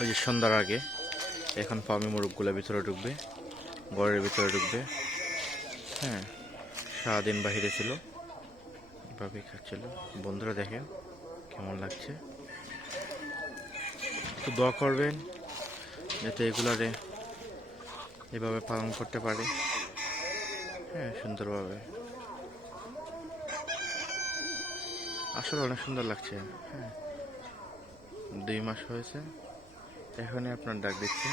ওই যে সন্ধ্যার আগে এখন ফার্মি মোরগগুলো ভিতরে ঢুকবে, ঘরের ভিতরে ঢুকবে। হ্যাঁ, সারাদিন বাহিরে ছিল, এভাবেই খাচ্ছিল। বন্ধুরা দেখেন কেমন লাগছে। তো দোয়া করবেন যাতে এগুলারে এভাবে পালন করতে পারে, হ্যাঁ, সুন্দরভাবে। আসলে অনেক সুন্দর লাগছে। হ্যাঁ, 2 মাস হয়েছে, এখনই আপনার ডাক দিচ্ছে।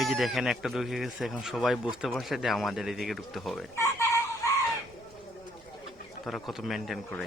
এই যে দেখেন একটা ঢুকে গেছে, এখন সবাই বুঝতে পারছে যে আমাদের এদিকে ঢুকতে হবে। তারা কত মেনটেন করে।